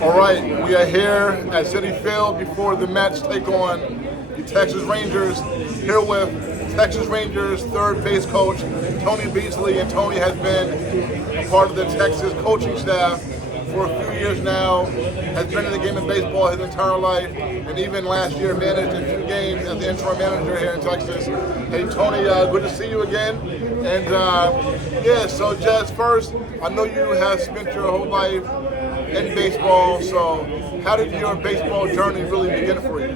All right, we are here at Citi Field before the Mets take on the Texas Rangers. Here with Texas Rangers third base coach Tony Beasley, and Tony has been a part of the Texas coaching staff for a few years now, has been in the game of baseball his entire life, and even last year managed a few games as the interim manager here in Texas. Hey Tony, good to see you again. And yeah, so just first, I know you have spent your whole life in baseball, so how did your baseball journey really begin for you?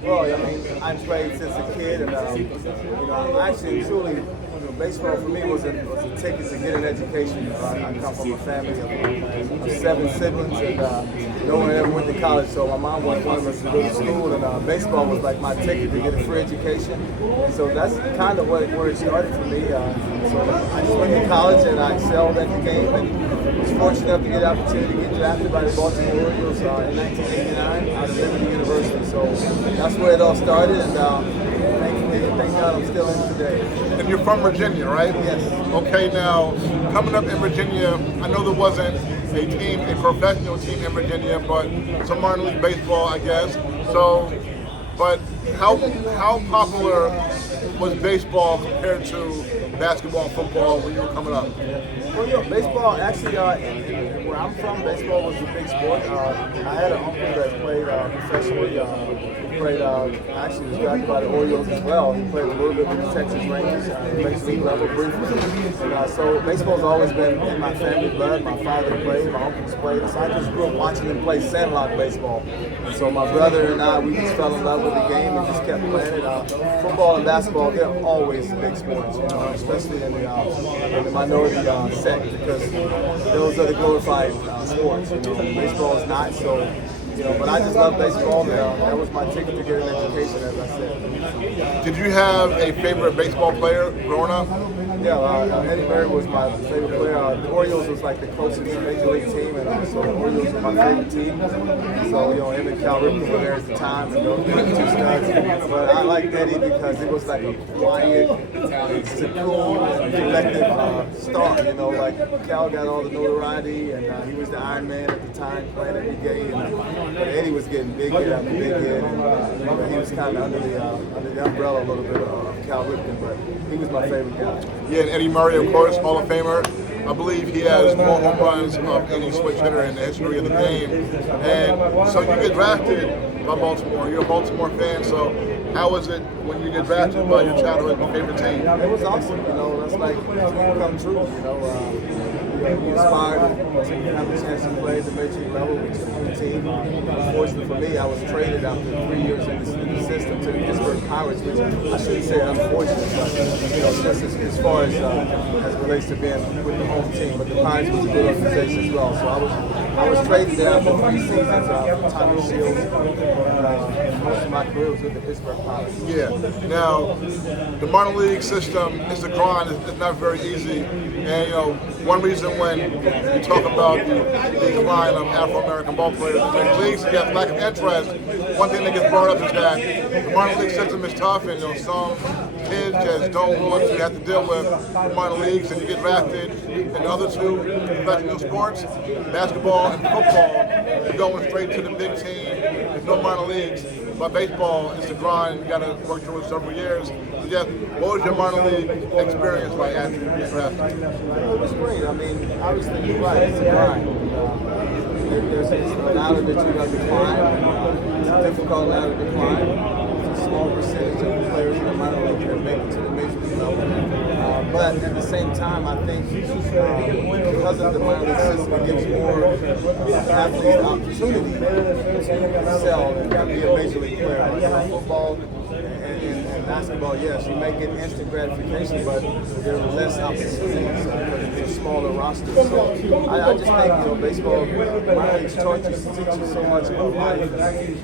Well, I mean, I played since a kid, and actually, truly, baseball for me was a ticket to get an education. I come from a family of 7 siblings, and no one ever went to college. So my mom wanted one of us to go to school, and baseball was like my ticket to get a free education. And so that's kind of where it started for me. So I just went to college, and I excelled at the game, and was fortunate enough to get the opportunity to get drafted by the Baltimore Orioles in 1989 out of Liberty University. So that's where it all started, and thank God I'm still in today. And you're from Virginia, right? Yes. Okay, now, coming up in Virginia, I know there wasn't a professional team in Virginia, but some minor league baseball, I guess. So, but how popular was baseball compared to basketball and football when you were coming up? Well, baseball actually, where I'm from, baseball was a big sport. I had an uncle that played professionally. He played, actually was drafted by the Orioles as well. He played a little bit with the Texas Rangers, major league level briefly. And, so baseball's always been in my family blood. My father played, my uncles played. So I just grew up watching them play sandlot baseball. And so my brother and I, we just fell in love with the game and just kept playing it. Football and basketball, they're always big sports, especially in the minority sect, because those are the glorified sports. Baseball is not, so. But I just love baseball. That was my ticket to get an education, as I said. Did you have a favorite baseball player growing up? Yeah, Eddie Murray was my favorite player. The Orioles was like the closest major league team, and so the Orioles were my favorite team. So, him and Cal Ripken were there at the time, and those were the two studs. But I liked Eddie because it was like a quiet, cool, and collective star. Like Cal got all the notoriety, and he was the Iron Man at the time, playing every game. But Eddie was getting big hit after big hit, and he was kind of under the umbrella a little bit of Cal Ripken, but he was my favorite guy. Yeah, and Eddie Murray, of course, Hall of Famer. I believe he has more home runs of any switch hitter in the history of the game. And so you get drafted by Baltimore. You're a Baltimore fan, so how was it when you get drafted by your childhood favorite team? It was awesome. That's like a dream come true. You aspired to have a chance to play at the major league level with your own team. Unfortunately for me, I was traded after 3 years in the system to the Pittsburgh Pirates, which I shouldn't say unfortunate, but just as far as it relates to being with the home team. But the Pirates was a good organization as well. So I was traded there after 3 seasons from Tommy Shields. Most of my career was with the Pittsburgh Pirates. Yeah. Now, the minor league system is a grind. It's not very easy. And one reason when you talk about the decline of Afro-American ball players in the leagues, you have lack of interest. One thing that gets brought up is that the minor league system is tough, and some kids just don't want to have to deal with the minor leagues, and you get drafted in the other two professional sports, basketball and football. You're going straight to the big team. There's no minor leagues. But baseball is a grind. You got to work through it several years. So yeah, what was your minor league experience like after you get drafted? It was great. I mean, obviously you're right. It's a grind. There's a ladder that you got to climb. It's a difficult ladder to climb. It's a small percentage of the players in the minor league that make it to the major league level. But at the same time, I think because of the minor league system, it gives more athletes the opportunity to sell and be a major league player. Like football and basketball, yes, you may get instant gratification, but there are less opportunities because it's a smaller roster. So I just think, baseball, minor leagues teach you so much about life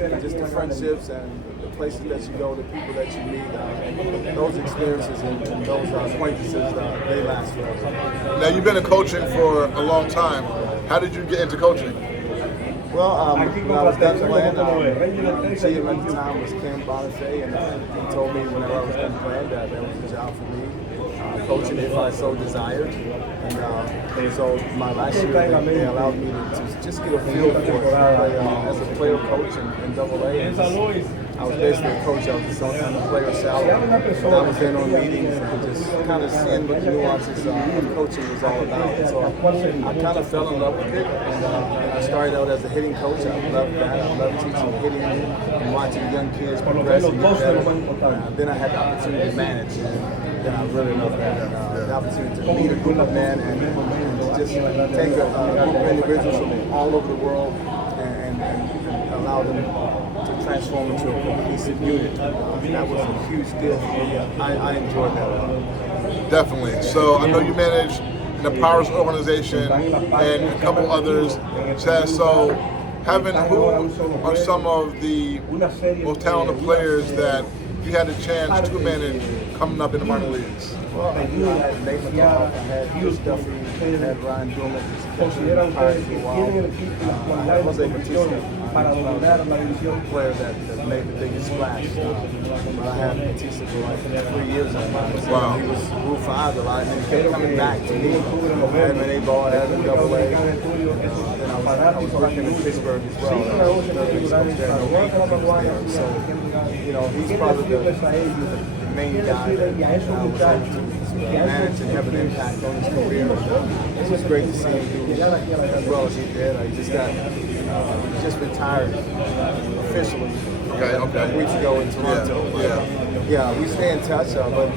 and just the friendships and the places that you go, the people that you meet, those experiences and those acquaintances, they last forever. Now, you've been in coaching for a long time. How did you get into coaching? Well, when I was done playing, GM at the time was Ken Bonifay, and he told me whenever I was done playing that was a job for me, coaching if I so desired. And so my last year, they allowed me to just get a feel for it. As a player coach in AA, I was basically a coach. I was just on the player salary. And I was in on meetings and just kind of seeing what the nuances of coaching was all about. So I kind of fell in love with it. And I started out as a hitting coach. I loved that. I loved teaching hitting and watching young kids progress and get better. Then I had the opportunity to manage. And then I really loved that. The opportunity to lead a group of men and to just take a group of individuals from all over the world and allow them to transform into a cohesive unit. That was a huge deal for me. I enjoyed that a lot. Definitely. So I know you manage the Pirates organization and a couple others. So who are some of the most talented players that you had a chance to manage coming up in the minor leagues? Well, I had Nate McCall, I had Chris Duffy, I had Ryan Drummond, I had Jose Batista, player that made the biggest splash. But I had Batista for like 3 years on mine. So wow. He was Rule 5 a lot, and he kept coming back to me. I had him in A-ball, I had him in AA. And I was working in Pittsburgh as well. I was third base coach there. So, he's probably the main guy that I was able to manage and have an impact on his career. It was great to see him do as well as he did. He just retired officially a week ago in Toronto. Yeah, we stay in touch. But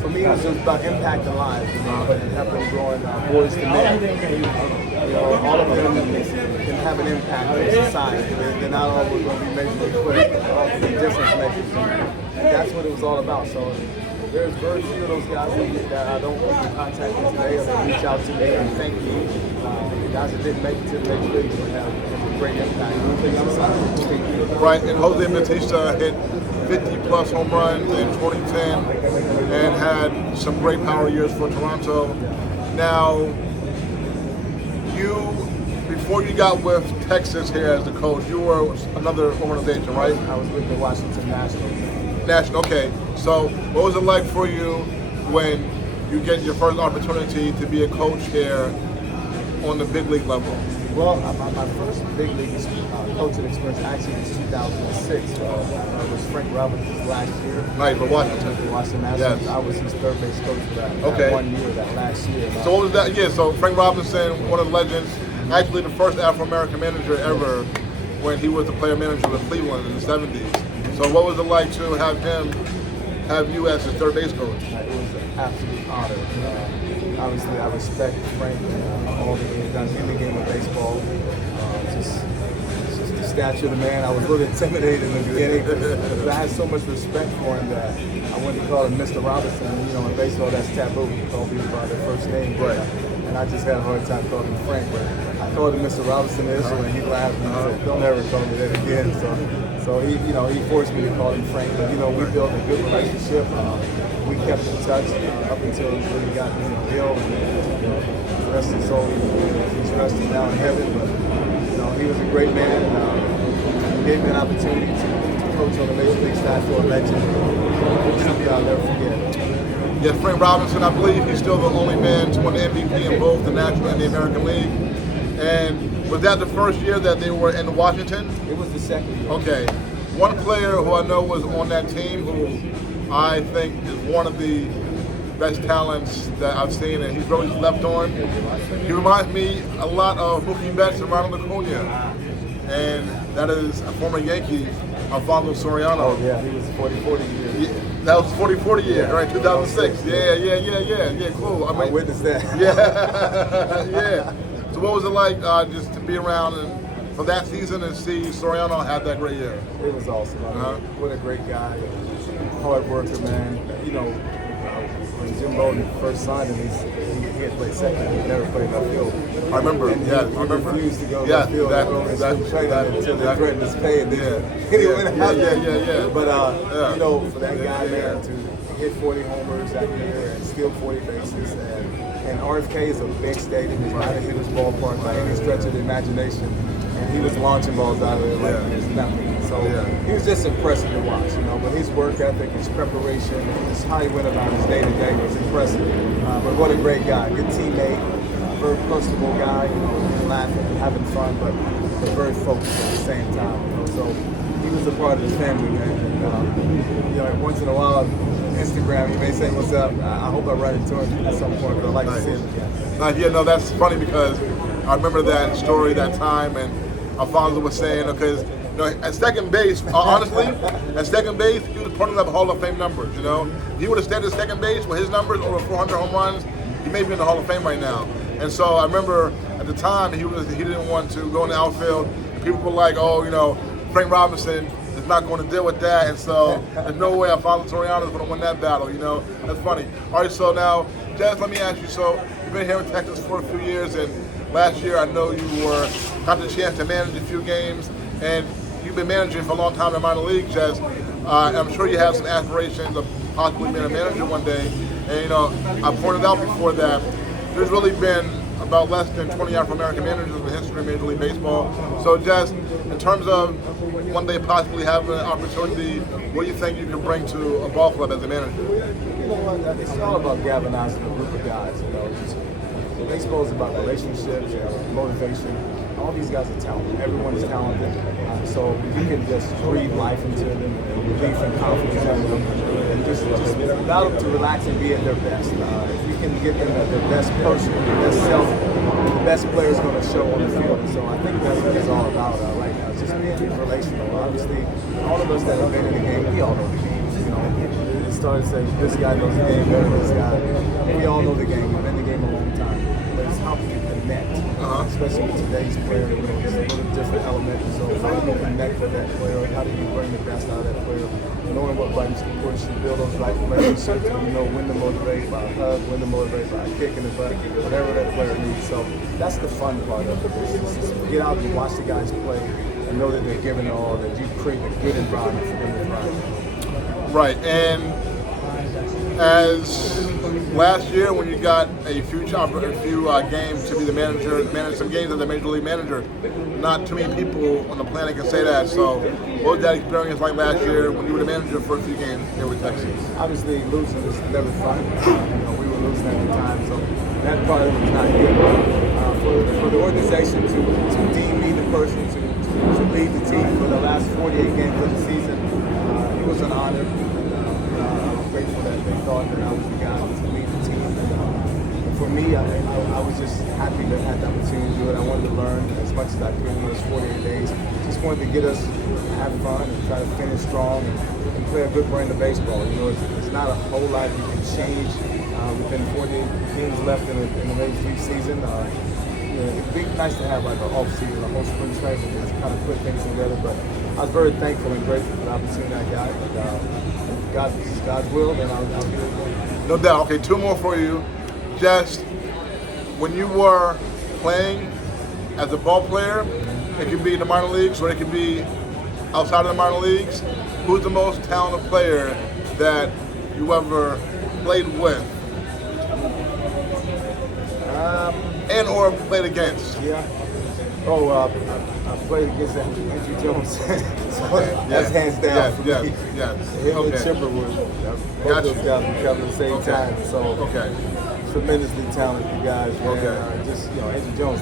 for me, it was just about impacting lives and helping growing boys to men. All of them can have an impact on society. They're not all going to be major league players, but they're all going to be difference makers. And that's what it was all about. So there's very few of those guys that I don't keep in contact with today, or they reach out to me and thank me. The guys that didn't make it to the major leagues would have a great impact on society. Right, and Jose Batista hit 50-plus home runs in 2010 and had some great power years for Toronto. Now, before you got with Texas here as the coach, you were another organization, right? I was with the Washington Nationals. National, okay. So what was it like for you when you get your first opportunity to be a coach here on the big league level? Well, my first big league coaching experience actually was 2006. It was Frank Robinson's last year. Right, for Washington. Washington Nationals. Yes. I was his third base coach for that 1 year, that last year. So what was that? Yeah, so Frank Robinson, one of the legends, actually the first Afro-American manager ever when he was the player manager of Cleveland in the 70s. So what was it like to have you as his third base coach? It was an absolute honor. Obviously, I respect Frank and all that he's done in the game of baseball. Just the stature of the man. I was a little intimidated in the beginning because I had so much respect for him that I wanted to call him Mr. Robinson. In baseball, that's taboo. You call people by their first name. Right. And I just had a hard time calling him Frank. But I called him Mr. Robinson initially, and he laughed and said, "Don't ever call me that again." So he forced me to call him Frank. But we built a good relationship. We kept in touch up until he got ill. And rest his soul. He's resting now in heaven. But he was a great man. He gave me an opportunity to coach on the Major League side for a legend. Something I'll never forget. Yes, Frank Robinson, I believe he's still the only man to win the MVP in both the National and the American League. And was that the first year that they were in Washington? It was the second year. Okay. One player who I know was on that team who I think is one of the best talents that I've seen, and he's really slept on. He reminds me a lot of Mookie Betts and Ronald Acuna. And that is a former Yankee, Alfonso Soriano. Oh, yeah, he was 40-40 year. Yeah, that was 40-40 year, right? 2006. Yeah, cool. I witnessed that. Yeah. So what was it like just to be around and for that season and see Soriano have that great year? It was awesome. What a great guy. Hard worker, man. When Jim Bowden first signed him, he had played second. He never played left field. I remember. And I remember. He refused to go left field until they threatened his pay. And he went out. Yeah. But for that guy, man, to hit 40 homers that year and steal 40 bases, and RFK is a big stadium. It's not a hitter's ballpark by any stretch of the imagination. and he was launching balls out of there like there's nothing. So he was just impressive to watch, But his work ethic, his preparation, just how he went about his day-to-day was impressive. But what a great guy, good teammate, very personable guy, laughing and having fun, but very focused at the same time. So he was a part of the family, man. And, once in a while, Instagram, he may say, "What's up?" I hope I run into him at some point, but I'd like to see him again. Yeah, no, that's funny because I remember that story, that time, and Alfonso was saying, because at second base, honestly, at second base, he was putting up Hall of Fame numbers. He would have stayed at second base with his numbers over 400 home runs. He may be in the Hall of Fame right now. And so I remember at the time he didn't want to go in the outfield. People were like, "Oh, Frank Robinson is not going to deal with that," and so there's no way Alfonso Toriano is going to win that battle. That's funny. All right, so now, Jazz, let me ask you. So you've been here in Texas for a few years, and last year I know you got the chance to manage a few games, and you've been managing for a long time in the minor leagues. Jazz, I'm sure you have some aspirations of possibly being a manager one day. And I pointed out before that there's really been about less than 20 Afro-American managers in the history of Major League Baseball. So just in terms of one day possibly having an opportunity, what do you think you can bring to a ball club as a manager? It's all about galvanizing a group of guys. Baseball is about relationships, motivation. All these guys are talented. Everyone is talented. So you can just breathe life into them and belief and confidence in them, and just allow them to relax and be at their best. If you can get them at their best person, their best self, the best player is going to show on the field. And so I think that's what it's all about right now. It's just being relational. Obviously, all of us that have been in the game, we all know the game. It started saying this guy knows the game better than this guy. We all know the game. We've been in the game a long time. But it's how you connect, especially with today's player. It's a little different element. So how do you connect with that player? How do you bring the best out of that player? Knowing what buttons to push to build those right relationships. When to motivate by a hug, when to motivate by a kick in the butt, whatever that player needs. So that's the fun part of it. Just get out and watch the guys play and know that they're giving it all, that you create a good environment for them to thrive. Right, and as last year when you got a few games to be the manager, manage some games as a major league manager, not too many people on the planet can say that. So what was that experience like last year when you were the manager for a few games here with Texas? Obviously losing is never fun. We were losing at the time, so that part of it was not good. For the organization to deem me the person to lead the team for the last 48 games of the season, it was an honor. I'm grateful that they thought that I was the guy to lead the team. And for me, I was just happy to have the opportunity to do it. I wanted to learn as much as I could in those 48 days. Just wanted to get us to have fun and try to finish strong and play a good brand of baseball. It's not a whole lot you can change within 48 games left in the Major League season. It'd be nice to have like an off season, a whole spring training, and just kind of put things together. But I was very thankful and grateful for the opportunity I got. But God's will, then I'll do it. No doubt. Okay, two more for you. Just when you were playing as a ball player, it could be in the minor leagues or it could be outside of the minor leagues. Who's the most talented player that you ever played with? And or played against? Yeah. I played against Andrew Jones. So that's hands down for me. Yes. Him and Chipper were both those guys were coming at the same time. So tremendously talented guys. Andrew Jones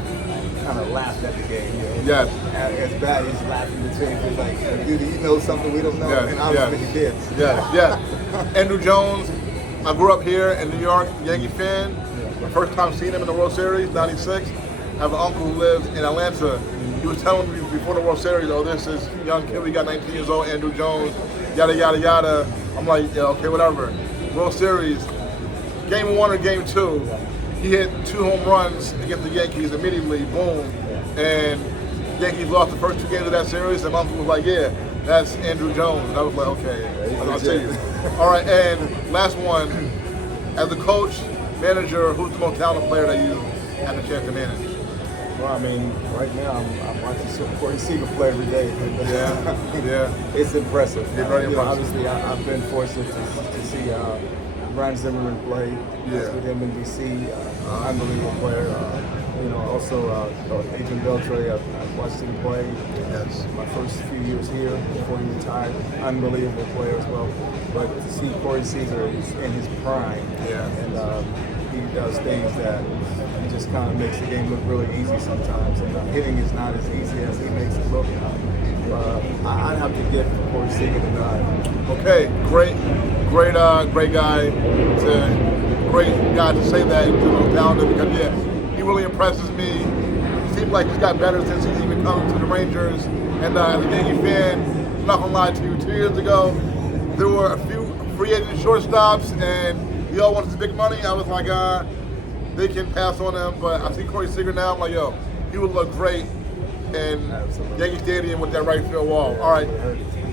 kind of laughed at the game. Yes. As bad as laughing between, he's like, "Dude, you know something we don't know?" Yes. And obviously he did. Yes. Andrew Jones. I grew up here in New York, Yankee fan. My first time seeing him in the World Series, '96. I have an uncle who lives in Atlanta. He was telling me before the World Series, "Oh, this is young kid, we got 19 years old, Andrew Jones, yada, yada, yada." I'm like, "Yeah, okay, whatever." World Series, game 1 or game 2, he hit 2 home runs against the Yankees immediately, boom. And Yankees lost the first 2 games of that series, and my uncle was like, "Yeah, that's Andrew Jones." And I was like, "Okay, I'll tell you." All right, and last one, as a coach, manager, who's the most talented player that you had the chance to manage? Well, I mean, right now I'm watching Corey Seager play every day. Yeah. It's impressive. It's very impressive. Obviously, I've been fortunate to see Brian Zimmerman play with him in DC. Unbelievable player. Also Adrian Beltre, I've watched him play. Yes. My first few years here before he retired, unbelievable player as well. But to see Corey Seager in his prime, and he does things that he just kind of makes the game look really easy sometimes. And hitting is not as easy as he makes it look. I'd have to give Corey Seager the nod. Okay, great guy to say that, talented, because he really impresses me. He seems like he's got better since he's even come to the Rangers. And as a Yankee fan, I'm not gonna lie to you, 2 years ago, there were a few free agent shortstops and he all wanted big money. I was like, they can pass on him, but I see Corey Seager now, I'm like, yo, he would look great in Yankee Stadium with that right field wall. All right,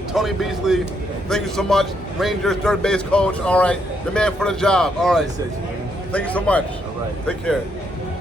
Tony Beasley, thank you so much. Rangers third base coach. All right, the man for the job. All right, thank you so much. All right, take care.